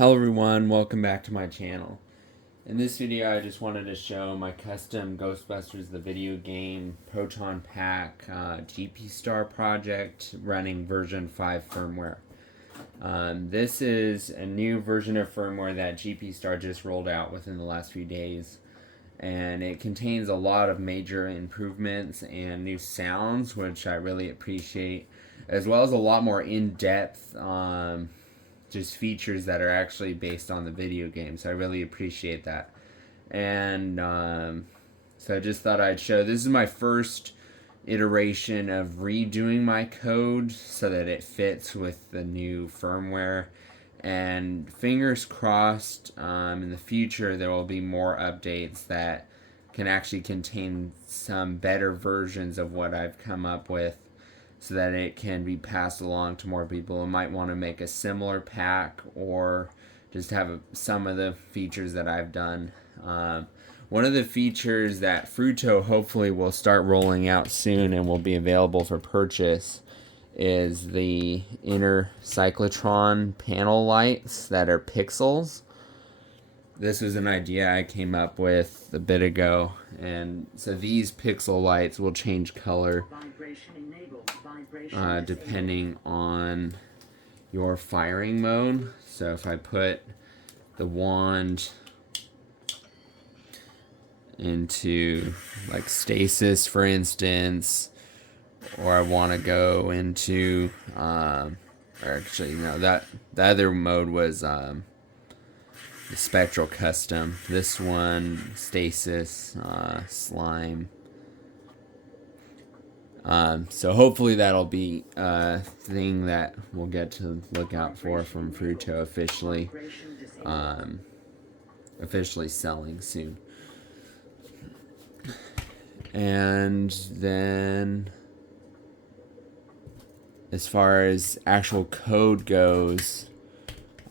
Hello everyone, welcome back to my channel. In this video I just wanted to show my custom Ghostbusters the video game Proton Pack GP Star project running version 5 firmware. This is a new version of firmware that GP Star just rolled out within the last few days, and it contains a lot of major improvements and new sounds, which I really appreciate, as well as a lot more in-depth just features that are actually based on the video game. So I really appreciate that. And so I just thought I'd show, this is my first iteration of redoing my code so that it fits with the new firmware. And fingers crossed, in the future there will be more updates that can actually contain some better versions of what I've come up with, so that it can be passed along to more people who might want to make a similar pack or just have some of the features that I've done. One of the features that Frutto hopefully will start rolling out soon and will be available for purchase is the inner cyclotron panel lights that are pixels. This was an idea I came up with a bit ago, and so these pixel lights will change color depending on your firing mode. So if I put the wand into like stasis, for instance, or I want to go into or actually no, that the other mode was the spectral custom. This one, stasis, slime. So hopefully that'll be a thing that we'll get to look out for from Frutto officially selling soon. And then as far as actual code goes,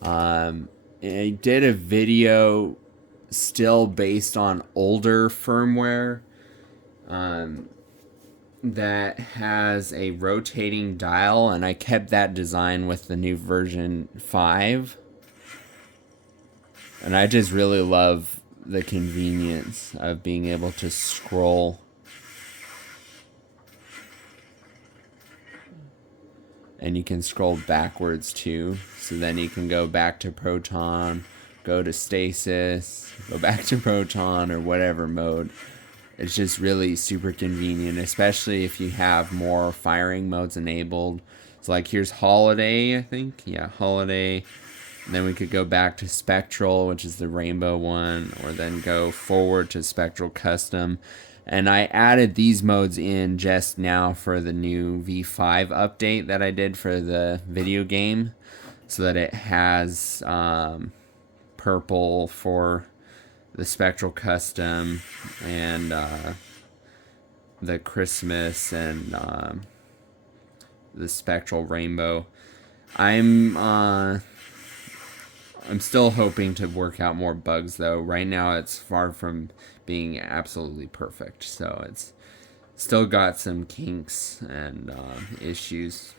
I did a video still based on older firmware that has a rotating dial, and I kept that design with the new version 5. And I just really love the convenience of being able to scroll and you can scroll backwards too, so then you can go back to proton, go to stasis, go back to proton, or whatever mode. It's just really super convenient, especially if you have more firing modes enabled. So like here's holiday, I think. Yeah, holiday. And then we could go back to spectral, which is the rainbow one, or then go forward to spectral custom. And I added these modes in just now for the new V5 update that I did for the video game, so that it has purple for the spectral custom and the Christmas and the spectral rainbow. I'm still hoping to work out more bugs though. Right now it's far from being absolutely perfect, so it's still got some kinks and issues.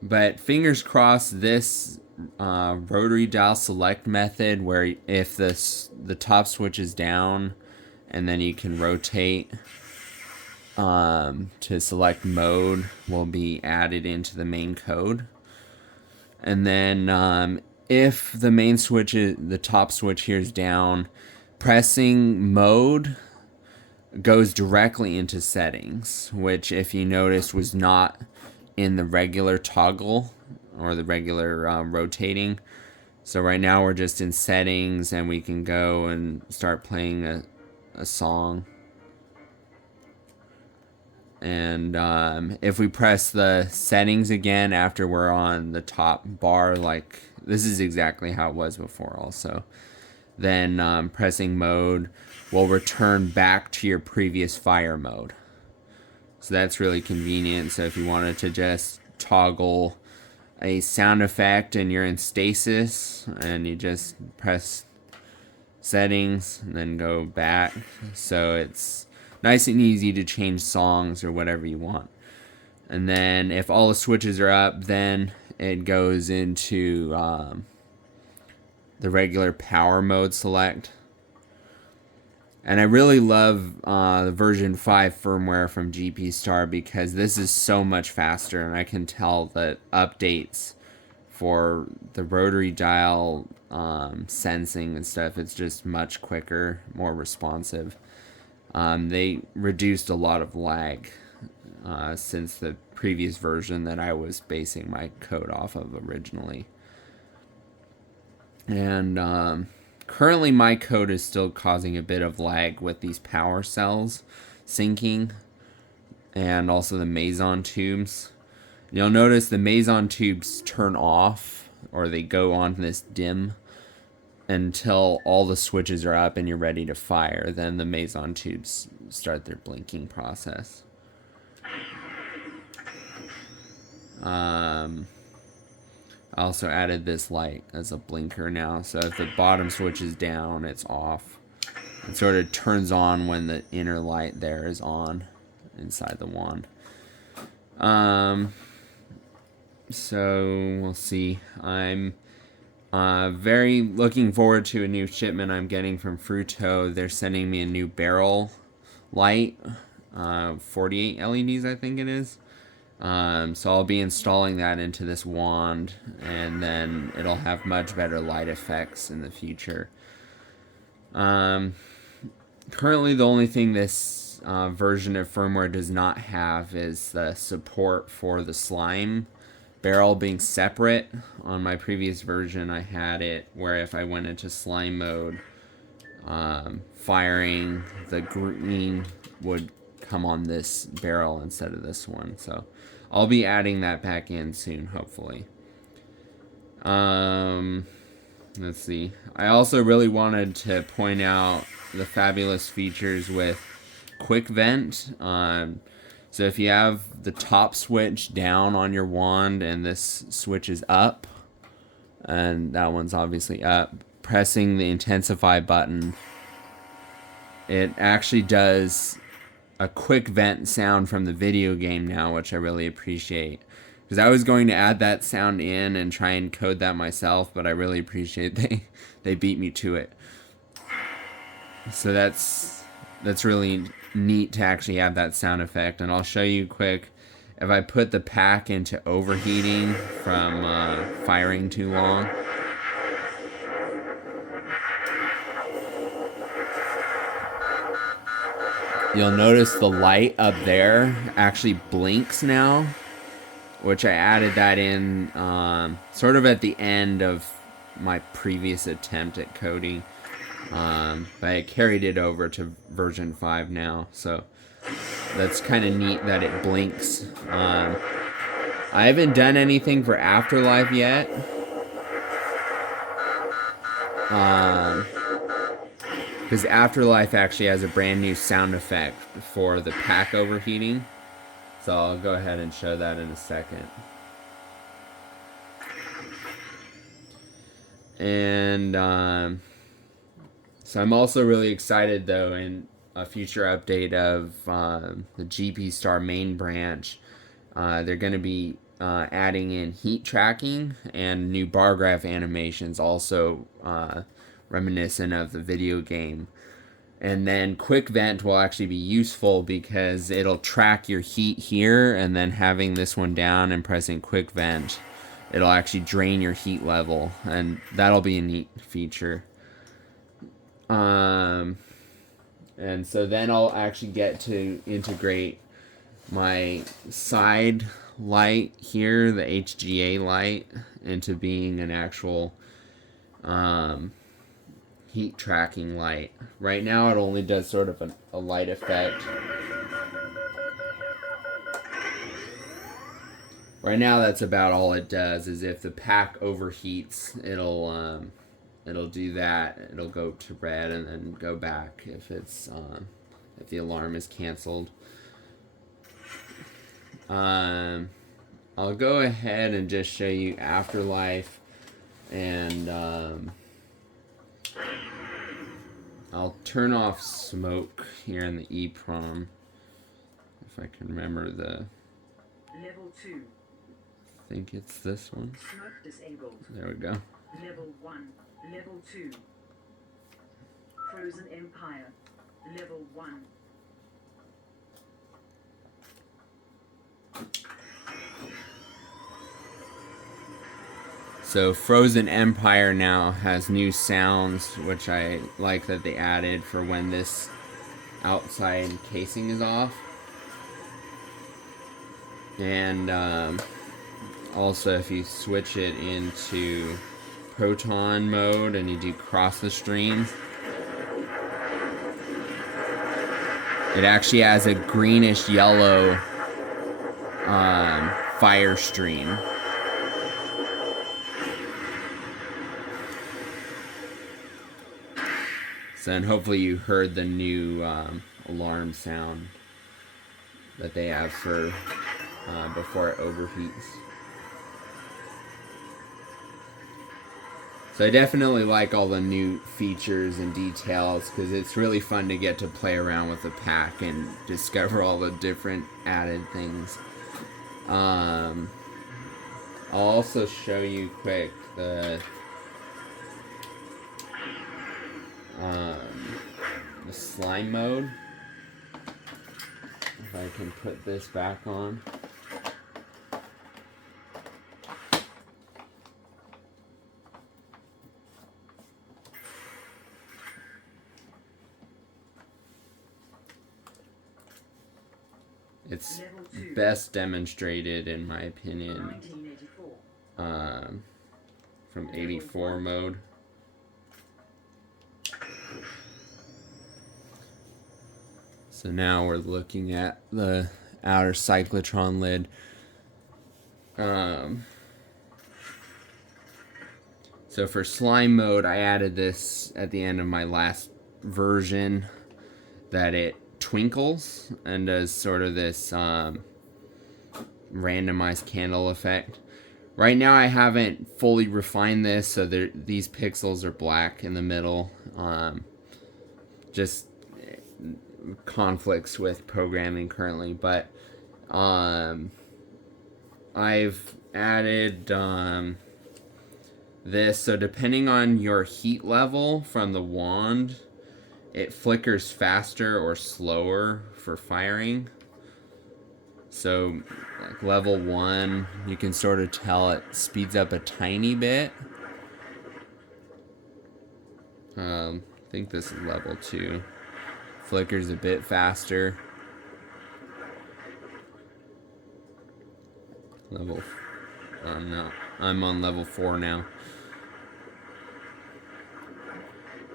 But fingers crossed, this rotary dial select method, where if the top switch is down and then you can rotate to select mode, will be added into the main code. And then if the main switch the top switch here is down, pressing mode goes directly into settings, which if you notice was not in the regular toggle or the regular rotating. So right now we're just in settings, and we can go and start playing a song. And if we press the settings again after we're on the top bar, like this is exactly how it was before also, then pressing mode will return back to your previous fire mode. So that's really convenient. So if you wanted to just toggle a sound effect and you're in stasis, and you just press settings and then go back, so it's nice and easy to change songs or whatever you want. And then if all the switches are up, then it goes into the regular power mode select. And I really love the version 5 firmware from GPStar because this is so much faster, and I can tell that updates for the rotary dial sensing and stuff, it's just much quicker, more responsive. They reduced a lot of lag since the previous version that I was basing my code off of originally. And currently my code is still causing a bit of lag with these power cells syncing and also the Meson tubes. You'll notice the Meson tubes turn off, or they go on this dim until all the switches are up and you're ready to fire. Then the Meson tubes start their blinking process. I also added this light as a blinker now, so if the bottom switch is down, it's off. It sort of turns on when the inner light there is on inside the wand. So we'll see. I'm very looking forward to a new shipment I'm getting from Frutto. They're sending me a new barrel light, 48 LEDs I think it is. So I'll be installing that into this wand, and then it'll have much better light effects in the future. Currently the only thing this version of firmware does not have is the support for the slime barrel being separate. On my previous version I had it where if I went into slime mode, firing, the green would come on this barrel instead of this one. So I'll be adding that back in soon, hopefully. Let's see. I also really wanted to point out the fabulous features with quick vent. So if you have the top switch down on your wand and this switch is up, and that one's obviously up, pressing the intensify button, it actually does a quick vent sound from the video game now, which I really appreciate. Because I was going to add that sound in and try and code that myself, but I really appreciate they beat me to it. So that's really neat to actually have that sound effect. And I'll show you quick. If I put the pack into overheating from firing too long, you'll notice the light up there actually blinks now, which I added that in sort of at the end of my previous attempt at coding. But I carried it over to version 5 now, so that's kind of neat that it blinks. I haven't done anything for Afterlife yet. Because Afterlife actually has a brand new sound effect for the pack overheating. So I'll go ahead and show that in a second. And so I'm also really excited, though, in a future update of the GPStar main branch, they're going to be adding in heat tracking and new bar graph animations, also reminiscent of the video game. And then quick vent will actually be useful because it'll track your heat here, and then having this one down and pressing quick vent, it'll actually drain your heat level, and that'll be a neat feature. And so then I'll actually get to integrate my side light here, the HGA light, into being an actual heat tracking light. Right now it only does sort of a light effect. Right now that's about all it does, is if the pack overheats, it'll do that. It'll go to red and then go back if it's if the alarm is canceled. I'll go ahead and just show you Afterlife, and I'll turn off smoke here in the EEPROM, if I can remember the... Level 2. think it's this one. Smoke disabled. There we go. Level 1. Level 2. Frozen Empire. Level 1. So Frozen Empire now has new sounds, which I like that they added for when this outside casing is off. And also if you switch it into proton mode and you do cross the stream, it actually has a greenish yellow fire stream. So then hopefully you heard the new alarm sound that they have for before it overheats. So I definitely like all the new features and details because it's really fun to get to play around with the pack and discover all the different added things. I'll also show you quick the slime mode. If I can put this back on. It's best demonstrated, in my opinion, from 84 mode. So now we're looking at the outer cyclotron lid. So for slime mode, I added this at the end of my last version, that it twinkles and does sort of this randomized candle effect. Right now I haven't fully refined this, so these pixels are black in the middle. Just conflicts with programming currently, but I've added this, so depending on your heat level from the wand, it flickers faster or slower for firing. So like level 1, you can sort of tell it speeds up a tiny bit. I think this is level 2. Flickers a bit faster. No, I'm on level 4 now.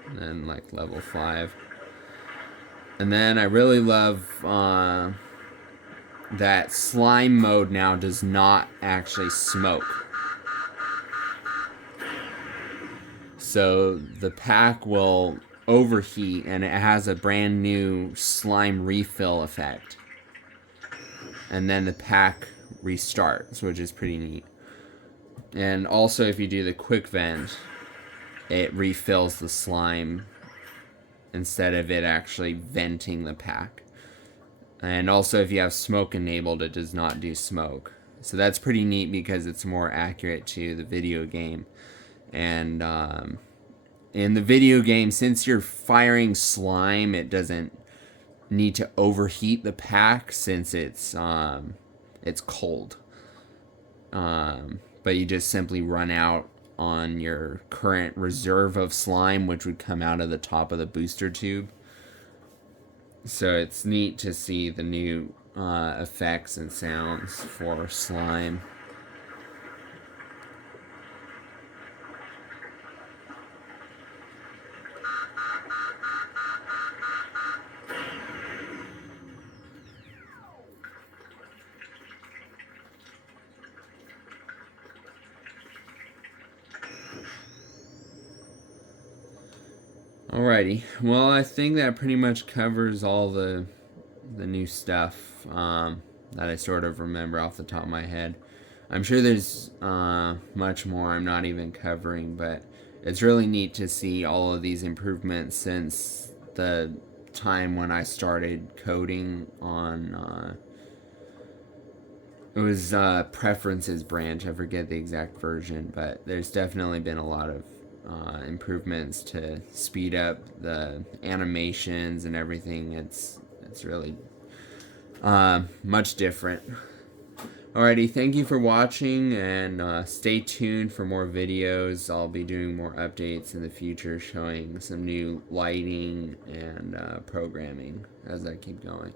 And then like level 5. And then I really love that slime mode now does not actually smoke. So the pack will overheat and it has a brand new slime refill effect. And then the pack restarts, which is pretty neat. And also if you do the quick vent, it refills the slime instead of it actually venting the pack. And also if you have smoke enabled, it does not do smoke. So that's pretty neat because it's more accurate to the video game. And in the video game, since you're firing slime, it doesn't need to overheat the pack since it's cold. But you just simply run out on your current reserve of slime, which would come out of the top of the booster tube. So it's neat to see the new effects and sounds for slime. Alrighty, well I think that pretty much covers all the new stuff that I sort of remember off the top of my head. I'm sure there's much more I'm not even covering, but it's really neat to see all of these improvements since the time when I started coding on It was preferences branch. I forget the exact version, but there's definitely been a lot of improvements to speed up the animations and everything. It's really much different. Alrighty, thank you for watching, and stay tuned for more videos. I'll be doing more updates in the future, showing some new lighting and programming as I keep going.